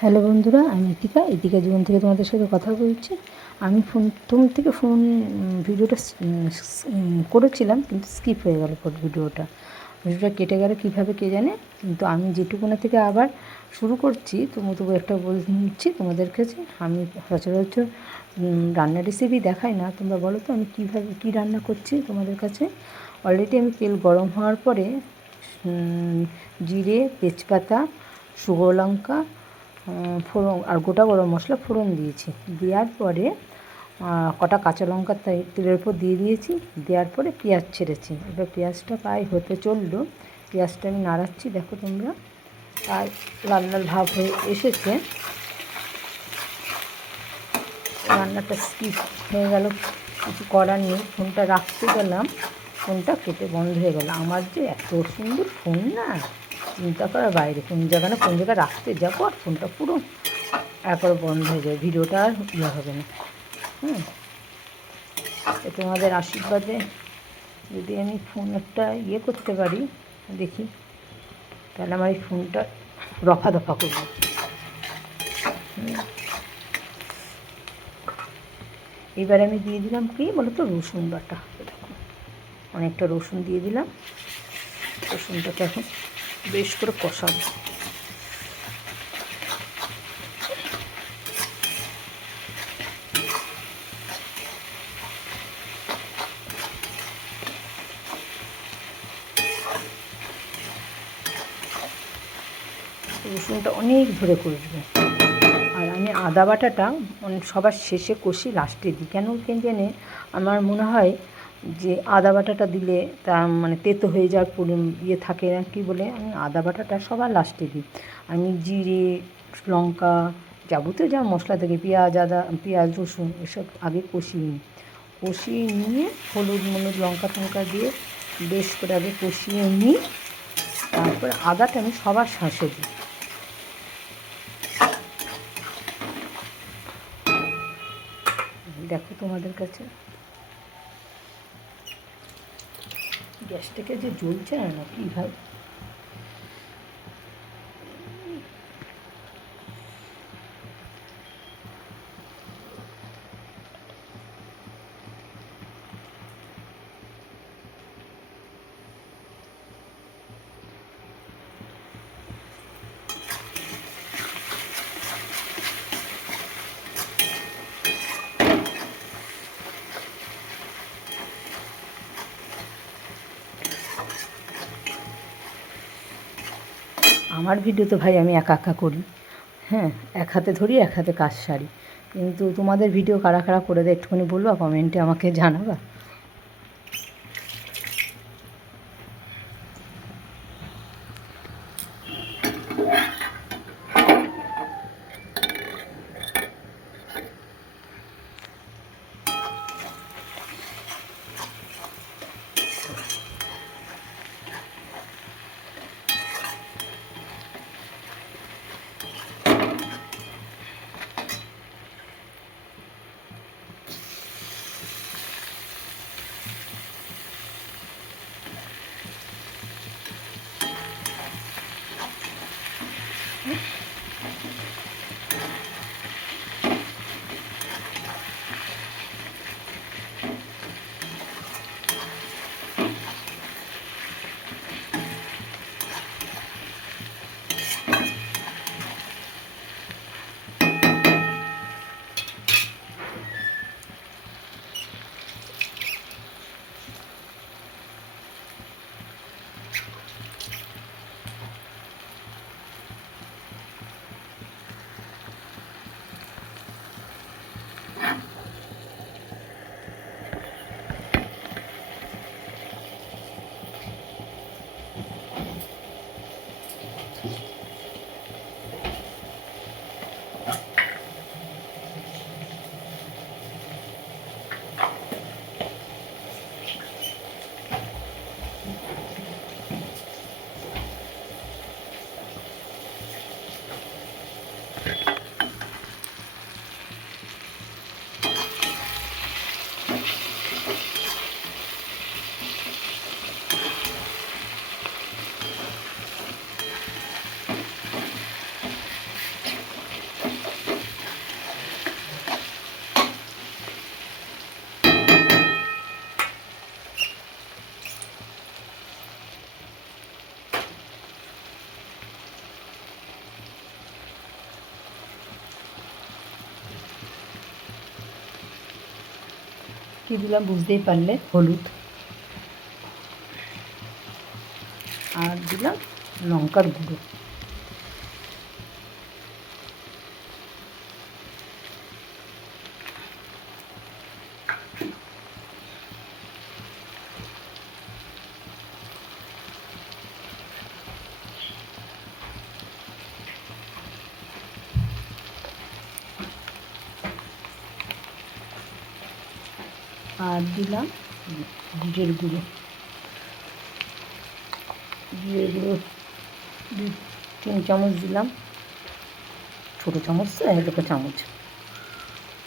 Hello বন্ধুরা, আমি ইতিকা জীবন থেকে তোমাদের সাথে কথা বলছি। আমি প্রথম থেকে ভিডিওটা করেছিলাম, কিন্তু স্কিপ হয়ে গেল ভিডিওটা কেটে গেল কীভাবে কে জানে। কিন্তু আমি যেটুকুনা থেকে আবার শুরু করছি, তবু একটা বলছি তোমাদের কাছে। আমি সচরাচর রান্নার রেসিপি দেখাই না। তোমরা বলো তো আমি কী রান্না করছি তোমাদের কাছে। অলরেডি আমি তেল গরম হওয়ার পরে জিরে, তেজপাতা, শুকনো লঙ্কা, ফোড়ন আর গোটা গরম মশলা ফোড়ন দিয়েছি। দেওয়ার পরে কটা কাঁচা লঙ্কা তেলের উপর দিয়ে দিয়েছি। দেওয়ার পরে পেঁয়াজ ছেড়েছি। এবার পেঁয়াজটা প্রায় হতে চললো, পেঁয়াজটা আমি নাড়াচ্ছি। দেখো তোমরা, আর লাল লাল ভাব হয়ে এসেছে। রান্নাটা স্কিপ হয়ে গেল, কিছু করার নেই। ফোনটা রাখতে গেলাম, ফোনটা কেটে বন্ধ হয়ে গেল। আমার যে এত সুন্দর ফোন না, চিন্তা করার বাইরে। কোন জায়গায় রাখতে যাবো আর ফোনটা পুরো একবারে বন্ধ হয়ে যাবে, ভিডিওটা আর হবে না। তোমাদের আশীর্বাদে যদি আমি ফোন একটা করতে পারি, দেখি, তাহলে আমার এই ফোনটা রফা দফা করবো। এবার আমি দিয়ে দিলাম কি বলো তো, রসুন বাটা। দেখো, অনেকটা রসুন দিয়ে দিলাম। রসুনটাকে এখন বেশ করে কষাবো। রসুনটা অনেক ধরে কষবে। আর আমি আদা বাটাটা সবার শেষে কষি, লাস্টে দিই। কেন জেনে আমার মনে হয় যে আদা বাটাটা দিলে তা তেতো হয়ে যাওয়ার থাকে না কি বলে, আমি আদা বাটাটা সবার লাস্টে দিই। আমি জিরে, লঙ্কা, যাবতীয় যা মশলা থেকে পেঁয়াজ রসুন এসব আগে কষিয়ে নিয়ে হলুদ লঙ্কা টঙ্কা দিয়ে বেশ করে আগে কষিয়ে নিই। তারপর আদাটা আমি সবার শেষে দিই। দেখো তোমাদের কাছে গ্যাসটাকে যে জ্বলছে না কীভাবে। আমার ভিডিও তো ভাই আমি একা করি, হ্যাঁ, এক হাতে ধরি, এক হাতে কাজ সারি। কিন্তু তোমাদের ভিডিও কারা কারা করে দেয় একটুখানি বলবা, কমেন্টে আমাকে জানাবা। দিলাম বুঝতেই পারলে, হলুদ, আর দিলাম লঙ্কার গুঁড়ো। আর দিলাম জিরের গুঁড়ো, জিরের গুঁড়ো 2-3 চামচ দিলাম, ছোটো চামচ তো 1 চামচ,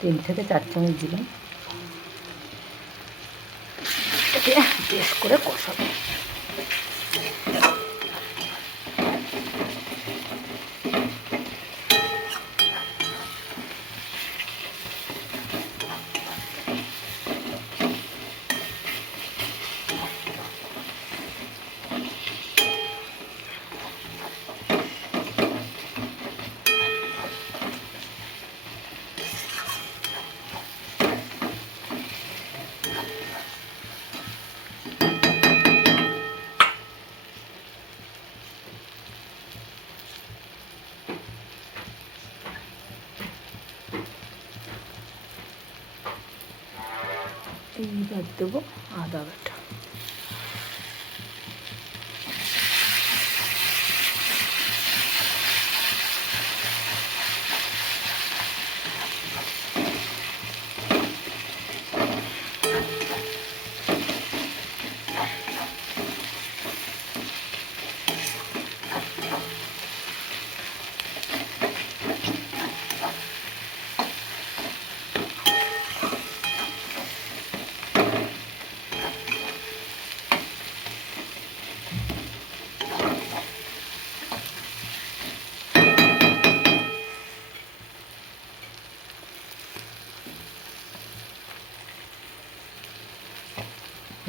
3 থেকে 4 চামচ দিলাম। এটাকে বেশ করে কষাবো। এইবার দেবো আদা বাটা।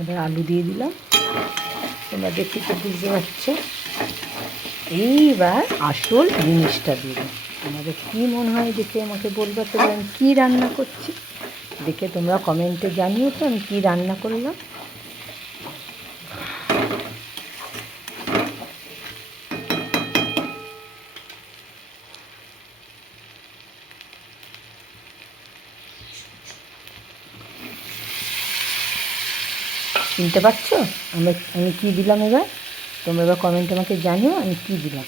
এবার আলু দিয়ে দিলাম, তোমরা দেখতে তো বুঝতে পারছো। এইবার আসল জিনিসটা দিয়ে দিই। আমাদের কী মনে হয় দেখে আমাকে বলবে তো, আমি কী রান্না করছি, দেখে তোমরা কমেন্টে জানিও তো আমি কী রান্না করলাম। চিনতে পারছো আমি কী দিলাম? এবার তোমরা এবার কমেন্টে আমাকে জানিও আমি কী দিলাম।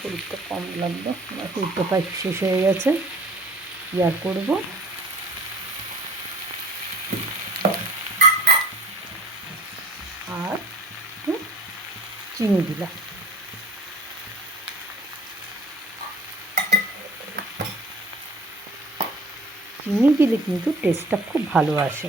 হলুদটা কম লাগবে, আমার হলুদটা প্রায় শেষ হয়ে গেছে। কী আর করবো, আর চিনি দিলাম। চিনি দিলে কিন্তু টেস্টটা খুব ভালো আসে।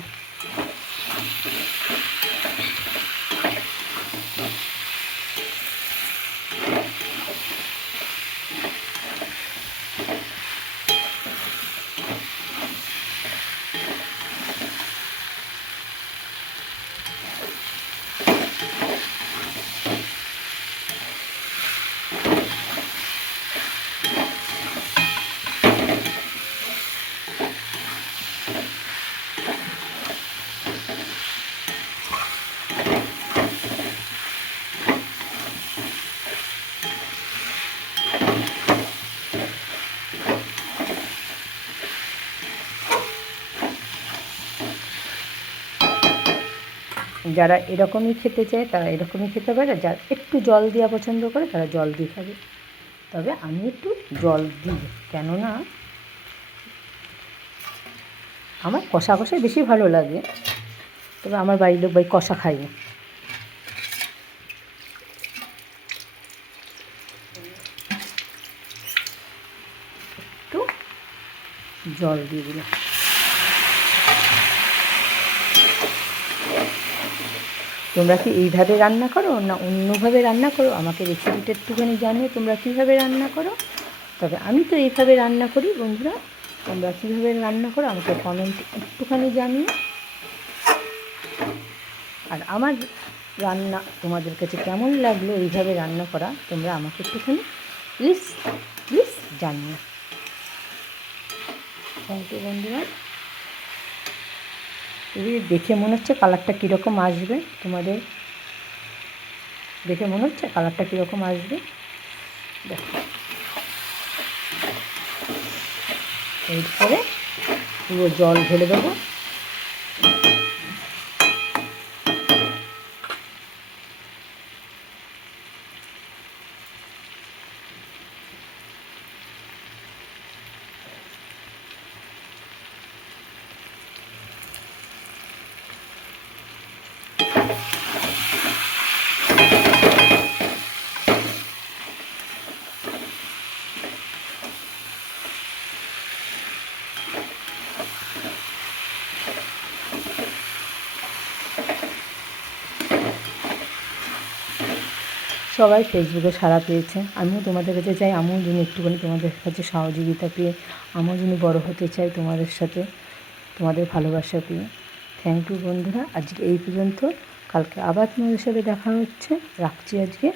যারা এরকমই খেতে চায় তারা এরকমই খেতে পারে, যারা একটু জল দেওয়া পছন্দ করে তারা জল দিয়ে খাবে। তবে আমি একটু জল দিই, কেননা আমার কষা কষাই বেশি ভালো লাগে, তবে আমার বাড়ির লোক কষা খায় না। একটু জল দিয়ে দিলাম। তোমরা কি এইভাবে রান্না করো না অন্যভাবে রান্না করো? আমাকে রেসিপিটা একটুখানি জানিয়ে তোমরা কীভাবে রান্না করো। তবে আমি তো এইভাবে রান্না করি বন্ধুরা, তোমরা কীভাবে রান্না করো আমাকে কমেন্টে একটুখানি জানিও। আর আমার রান্না তোমাদের কাছে কেমন লাগলো এইভাবে রান্না করা, তোমরা আমাকে একটুখানি প্লিজ প্লিজ জানিও। থ্যাংক ইউ বন্ধুরা। দেখে মনে হচ্ছে কালারটা কীরকম আসবে, তোমাদের দেখে মনে হচ্ছে কালারটা কীরকম আসবে। দেখো, এরপরে পুরো জল ঢেলে দেবো। সবাই ফেসবুকে সাড়া পেয়েছে, আমিও তোমাদের কাছে চাই আমিও যেন একটুখানি তোমাদের কাছে সহযোগিতা পেয়ে আমিও যেন বড়ো হতে চাই তোমাদের সাথে, তোমাদের ভালোবাসা পেয়ে। থ্যাংক ইউ বন্ধুরা, আজকে এই পর্যন্ত। কালকে আবার তোমাদের সাথে দেখা হচ্ছে, রাখছি আজকে।